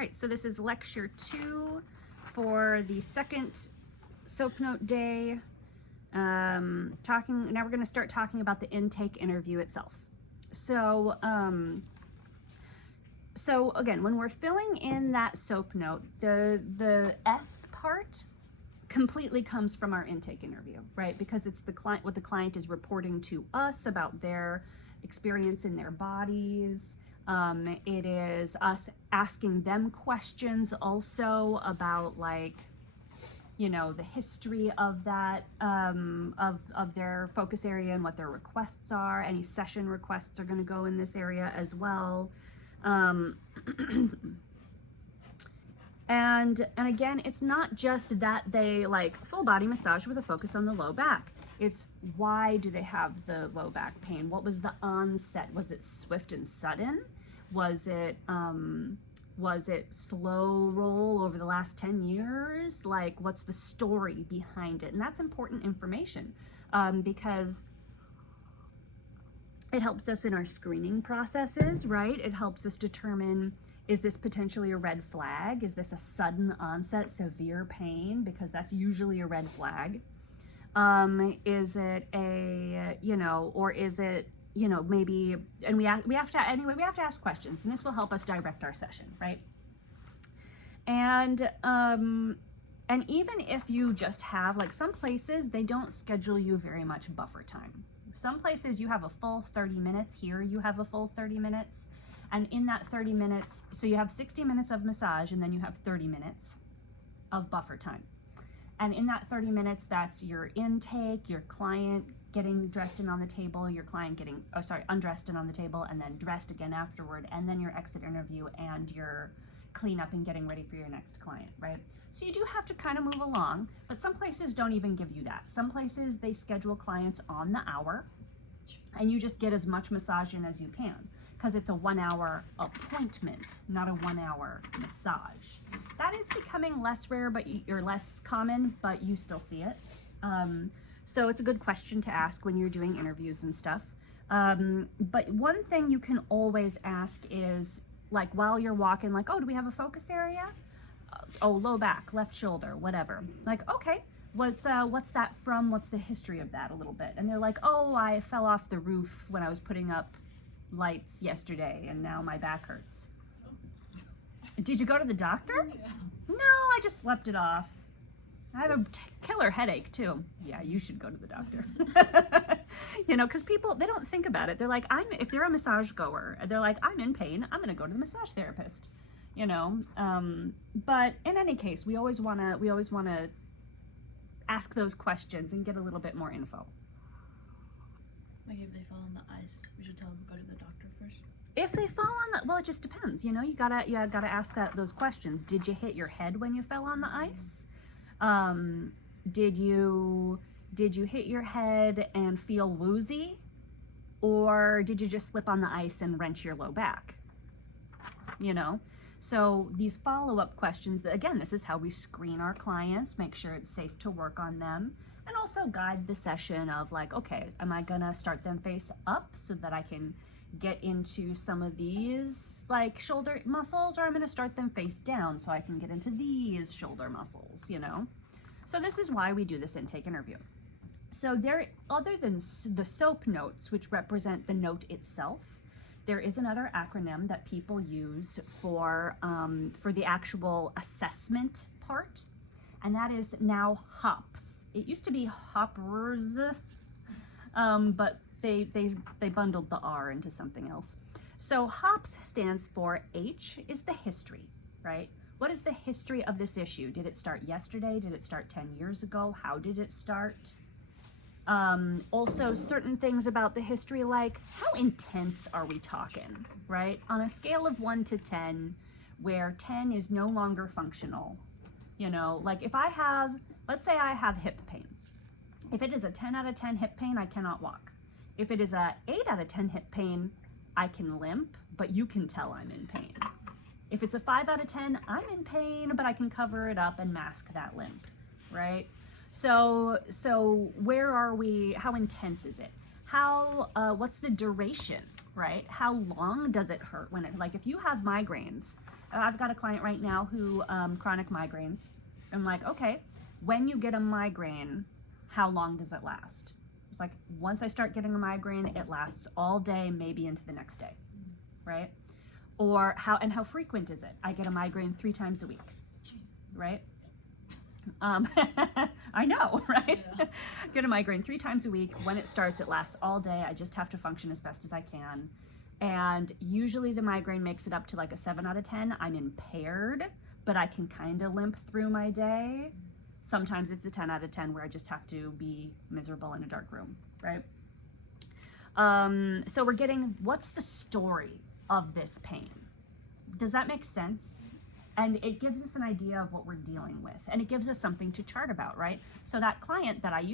right, so this is lecture 2 for the second SOAP Note day. Now we're going to start talking about the intake interview itself. So, again, when we're filling in that SOAP Note, the S part completely comes from our intake interview, right? Because it's the client, what the client is reporting to us about their experience in their bodies. It is us asking them questions also about, like, you know, the history of that, of their focus area and what their requests are. Any session requests are going to go in this area as well. And again, it's not just that they like full body massage with a focus on the low back. It's why do they have the low back pain? What was the onset? Was it swift and sudden? Was it slow roll over the last 10 years? Like, what's the story behind it? And that's important information, because it helps us in our screening processes, right? It helps us determine, is this potentially a red flag? Is this a sudden onset severe pain? Because that's usually a red flag. Is it a, you know, or is it, you know, maybe, and we have to ask questions, and this will help us direct our session, right? And even if you just have, like, some places, they don't schedule you very much buffer time. Some places you have a full 30 minutes. Here you have a full 30 minutes. And in that 30 minutes, so you have 60 minutes of massage, and then you have 30 minutes of buffer time. And in that 30 minutes, that's your intake, your client getting dressed and on the table, your client getting, undressed and on the table, and then dressed again afterward, and then your exit interview and your cleanup and getting ready for your next client, right? So you do have to kind of move along, but some places don't even give you that. Some places they schedule clients on the hour, and you just get as much massage in as you can, because it's a 1 hour appointment, not a 1 hour massage. That is becoming less rare, or less common, but you still see it. So it's a good question to ask when you're doing interviews and stuff. But one thing you can always ask is, like, while you're walking, like, oh, do we have a focus area? Oh, low back, left shoulder, whatever. Like, okay, what's that from? What's the history of that a little bit? And they're like, oh, I fell off the roof when I was putting up lights yesterday, and now my back hurts. Did you go to the doctor? Yeah. No, I just slept it off. I have a killer headache too. Yeah, you should go to the doctor. You know, because people, they don't think about it. They're like, if they're a massage goer, they're like, I'm in pain, I'm gonna go to the massage therapist. You know, but in any case, we always wanna ask those questions and get a little bit more info. Like, if they fall on the ice, we should tell them to go to the doctor first. If they fall on the, well, it just depends. You know, you gotta ask those questions. Did you hit your head when you fell on the ice? Did you hit your head and feel woozy, or did you just slip on the ice and wrench your low back? You know, so these follow-up questions, again, this is how we screen our clients, make sure it's safe to work on them, and also guide the session of, like, okay, am I gonna start them face up so that I can get into some of these, like, shoulder muscles, or I'm gonna start them face down so I can get into these shoulder muscles, you know? So this is why we do this intake interview. So there, other than the SOAP notes, which represent the note itself, there is another acronym that people use for the actual assessment part, and that is now HOPS. It used to be Hoppers, but they bundled the R into something else. So HOPS stands for H is the history, right? What is the history of this issue? Did it start yesterday? Did it start 10 years ago? How did it start? Also, certain things about the history, like, how intense are we talking, right? On a scale of 1 to 10, where 10 is no longer functional, you know, like, if I have, let's say I have hip pain. If it is a 10 out of 10 hip pain, I cannot walk. If it is a 8 out of 10 hip pain, I can limp, but you can tell I'm in pain. If it's a 5 out of 10, I'm in pain, but I can cover it up and mask that limp, right? So where are we? How intense is it? What's the duration, right? How long does it hurt when it, like, if you have migraines, I've got a client right now who chronic migraines. I'm like, okay, when you get a migraine, how long does it last? It's like, once I start getting a migraine, it lasts all day, maybe into the next day, right? Or how frequent is it? I get a migraine 3 times a week, Jesus. right? I know, right? Yeah. Get a migraine 3 times a week. When it starts, it lasts all day. I just have to function as best as I can. And usually the migraine makes it up to like a 7 out of 10. I'm impaired, but I can kind of limp through my day. Sometimes it's a 10 out of 10 where I just have to be miserable in a dark room, right? So we're getting, what's the story of this pain? Does that make sense? And it gives us an idea of what we're dealing with, and it gives us something to chart about, right? So that client that I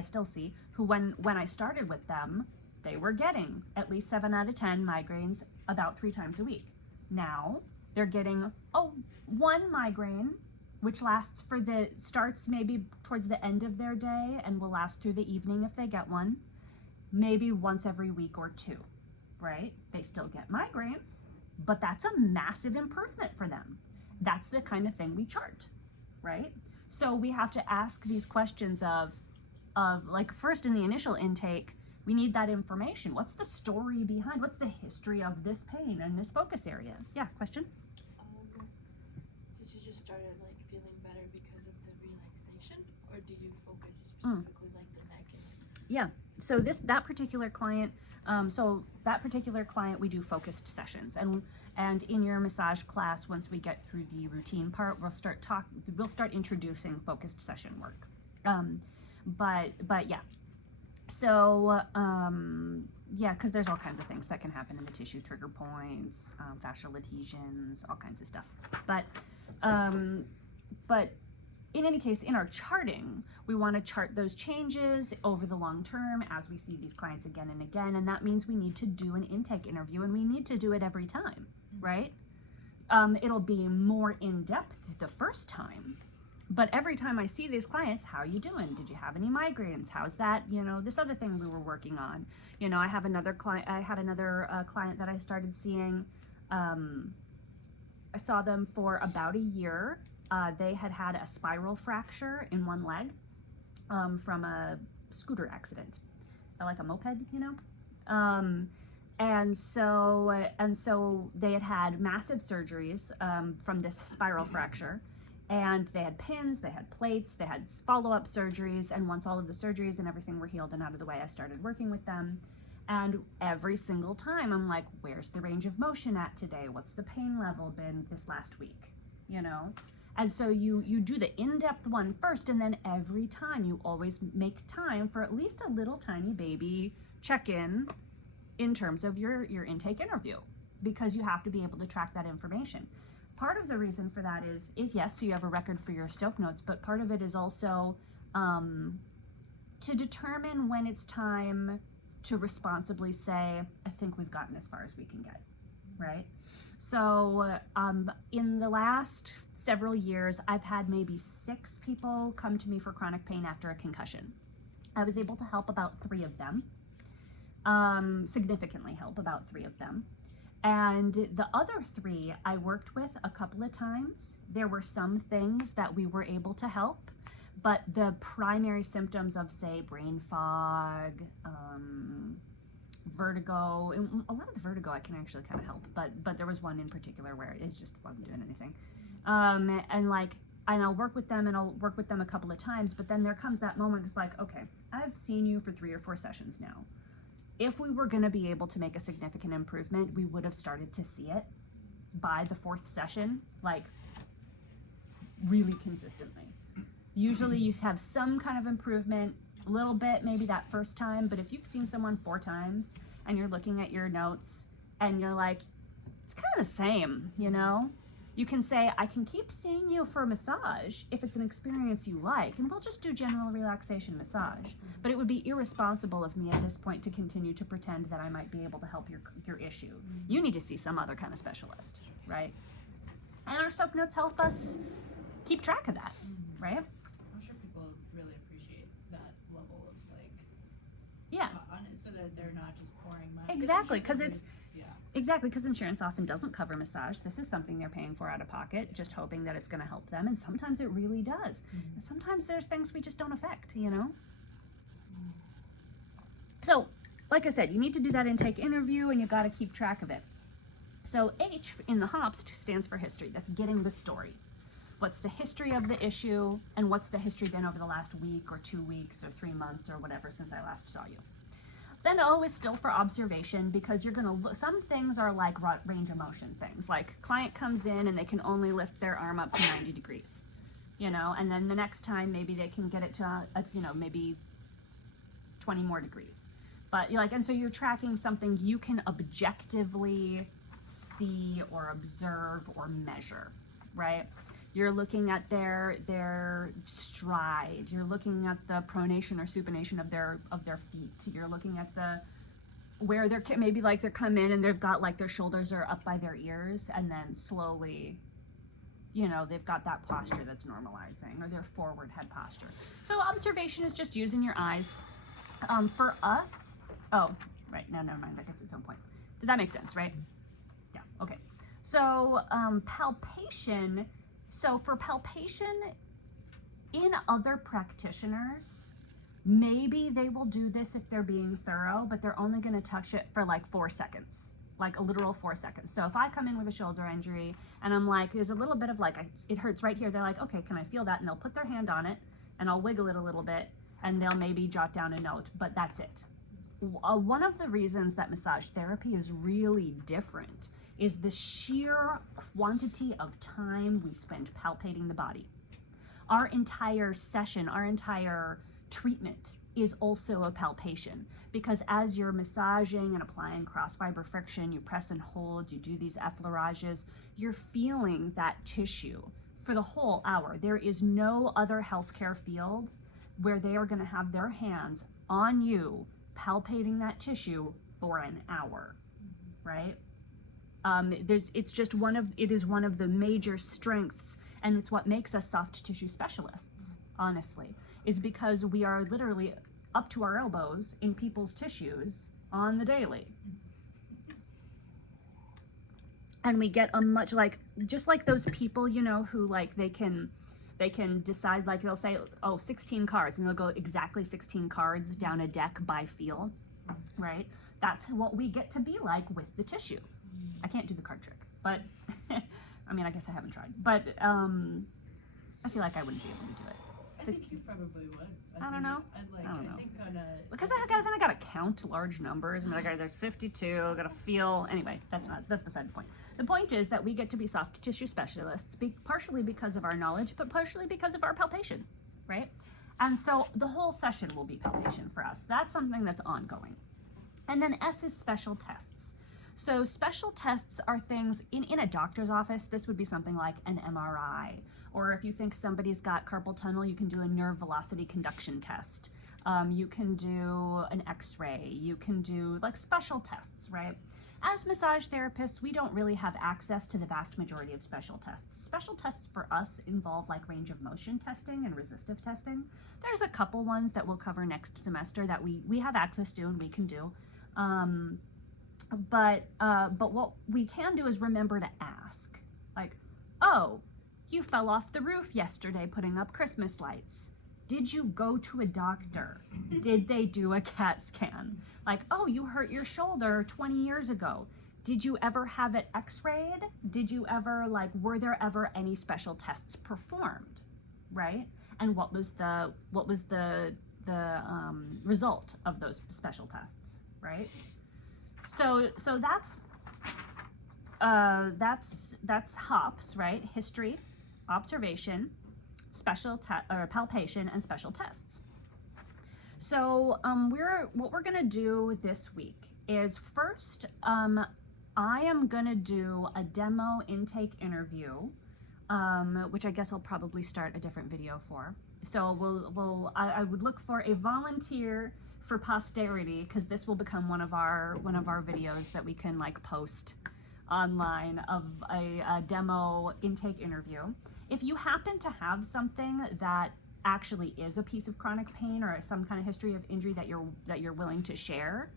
still see, who when I started with them, they were getting at least 7 out of 10 migraines about 3 times a week. Now they're getting one migraine, which starts maybe towards the end of their day and will last through the evening if they get one, maybe once every week or 2, right? They still get migraines, but that's a massive improvement for them. That's the kind of thing we chart, right? So we have to ask these questions of like, first in the initial intake, we need that information. What's the story behind, what's the history of this pain and this focus area? Yeah, question? Did you just start like feeling better because of the relaxation, or do you focus specifically like the neck and... Yeah, so that particular client, we do focused sessions, and in your massage class, once we get through the routine part, we'll start introducing focused session work. But yeah, so yeah, because there's all kinds of things that can happen in the tissue, trigger points, fascial adhesions, all kinds of stuff. But in any case, in our charting, we want to chart those changes over the long term as we see these clients again and again, and that means we need to do an intake interview, and we need to do it every time, right? It'll be more in-depth the first time, but every time I see these clients, how are you doing? Did you have any migraines? How's that? This other thing we were working on. I had another client that I started seeing. I saw them for about a year. They had a spiral fracture in one leg from a scooter accident, like a moped, and so they had massive surgeries from this spiral fracture, and they had pins, they had plates, they had follow-up surgeries, and once all of the surgeries and everything were healed and out of the way, I started working with them. And every single time I'm like, where's the range of motion at today? What's the pain level been this last week? And so you do the in-depth one first, and then every time you always make time for at least a little tiny baby check-in in terms of your intake interview, because you have to be able to track that information. Part of the reason for that is yes, so you have a record for your soak notes, but part of it is also to determine when it's time to responsibly say, I think we've gotten as far as we can get, right? So in the last several years, I've had maybe 6 people come to me for chronic pain after a concussion. I was able to help about 3 of them, significantly help about 3 of them. And the other 3 I worked with a couple of times. There were some things that we were able to help, but the primary symptoms of, say, brain fog, vertigo, a lot of the vertigo I can actually kind of help, but there was one in particular where it just wasn't doing anything. And I'll work with them, and I'll work with them a couple of times, but then there comes that moment, it's like, okay, I've seen you for 3 or 4 sessions now. If we were going to be able to make a significant improvement, we would have started to see it by the 4th session, like really consistently. Usually you have some kind of improvement, a little bit maybe that first time, but if you've seen someone 4 times and you're looking at your notes and you're like, it's kind of the same, you can say, I can keep seeing you for a massage if it's an experience you like, and we'll just do general relaxation massage. But it would be irresponsible of me at this point to continue to pretend that I might be able to help your issue. You need to see some other kind of specialist, right? And our soak notes help us keep track of that, right? I'm sure people really appreciate that level of Yeah. on it, so that they're not just pouring money. Exactly, 'cause it's- Exactly, because insurance often doesn't cover massage. This is something they're paying for out of pocket, just hoping that it's going to help them. And sometimes it really does. And sometimes there's things we just don't affect, you know? So, like I said, you need to do that intake interview and you got to keep track of it. So H in the HOPS stands for history. That's getting the story. What's the history of the issue and what's the history been over the last week or 2 weeks or 3 months or whatever since I last saw you. Then O is still for observation because you're going to look, some things are like range of motion things, like client comes in and they can only lift their arm up to 90 degrees, you know, and then the next time maybe they can get it to, maybe 20 more degrees. But and so you're tracking something you can objectively see or observe or measure, right? You're looking at their stride. You're looking at the pronation or supination of their feet. You're looking at where they're maybe like they're come in and they've got like their shoulders are up by their ears, and then slowly, they've got that posture that's normalizing, or their forward head posture. So observation is just using your eyes. For us, right, no, never mind. That gets its own point. Did that make sense, right? Yeah. Okay. So palpation. So for palpation, in other practitioners, maybe they will do this if they're being thorough, but they're only going to touch it for like 4 seconds, like a literal 4 seconds. So if I come in with a shoulder injury and I'm like, there's a little bit of it hurts right here. They're like, okay, can I feel that? And they'll put their hand on it and I'll wiggle it a little bit and they'll maybe jot down a note, but that's it. One of the reasons that massage therapy is really different is the sheer quantity of time we spend palpating the body. Our entire session, our entire treatment is also a palpation, because as you're massaging and applying cross fiber friction, you press and hold, you do these effleurages, you're feeling that tissue for the whole hour. There is no other healthcare field where they are going to have their hands on you palpating that tissue for an hour, right? It is one of the major strengths, and it's what makes us soft tissue specialists, honestly, is because we are literally up to our elbows in people's tissues on the daily. And we get a much just like those people, who they can decide, they'll say, 16 cards, and they'll go exactly 16 cards down a deck by feel, right? That's what we get to be like with the tissue. I can't do the card trick, but I mean, I guess I haven't tried, but I feel like I wouldn't be able to do it. I think you probably would. I don't know. I don't know. think on a, Because then I gotta count large numbers and there's 52. I gotta feel. Anyway, that's beside the point. The point is that we get to be soft tissue specialists, partially because of our knowledge, but partially because of our palpation, right? And so the whole session will be palpation for us. That's something that's ongoing. And then S is special tests. So special tests are things in a doctor's office. This would be something like an MRI, or if you think somebody's got carpal tunnel, you can do a nerve velocity conduction test. You can do an X-ray. You can do special tests, right? As massage therapists, we don't really have access to the vast majority of special tests. Special tests for us involve range of motion testing and resistive testing. There's a couple ones that we'll cover next semester that we have access to and we can do. But what we can do is remember to ask, you fell off the roof yesterday putting up Christmas lights. Did you go to a doctor? Did they do a CAT scan? You hurt your shoulder 20 years ago. Did you ever have it x-rayed? Did you ever, were there ever any special tests performed, right? And what was the result of those special tests, right? So that's HOPS, right? History, observation, palpation, and special tests. So what we're gonna do this week is first, I am gonna do a demo intake interview, which I guess I'll probably start a different video for. So I would look for a volunteer for posterity, because this will become one of our videos that we can post online of a demo intake interview. If you happen to have something that actually is a piece of chronic pain or some kind of history of injury that you're willing to share,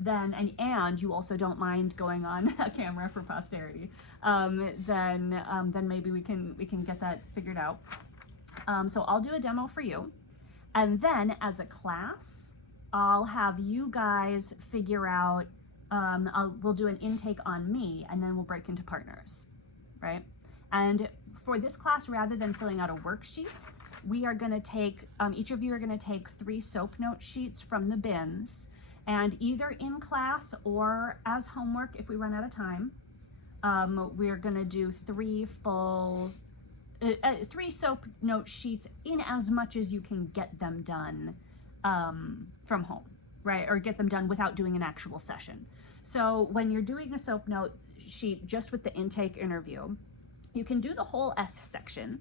then and you also don't mind going on a camera for posterity, then maybe we can get that figured out. So I'll do a demo for you, and then as a class, I'll have you guys figure out. We'll do an intake on me, and then we'll break into partners, right? And for this class, rather than filling out a worksheet, we are going to take, each of you are going to take 3 SOAP note sheets from the bins, and either in class or as homework if we run out of time, we're going to do 3 SOAP note sheets in as much as you can get them done from home, right? Or get them done without doing an actual session. So when you're doing a SOAP note sheet just with the intake interview, you can do the whole S section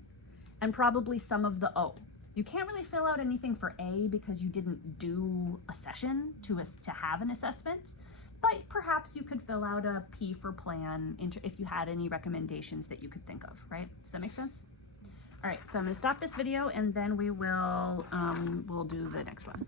and probably some of the O. You can't really fill out anything for A because you didn't do a session to have an assessment, but perhaps you could fill out a P for plan if you had any recommendations that you could think of, right? Does that make sense? All right, so I'm gonna stop this video and then we'll do the next one.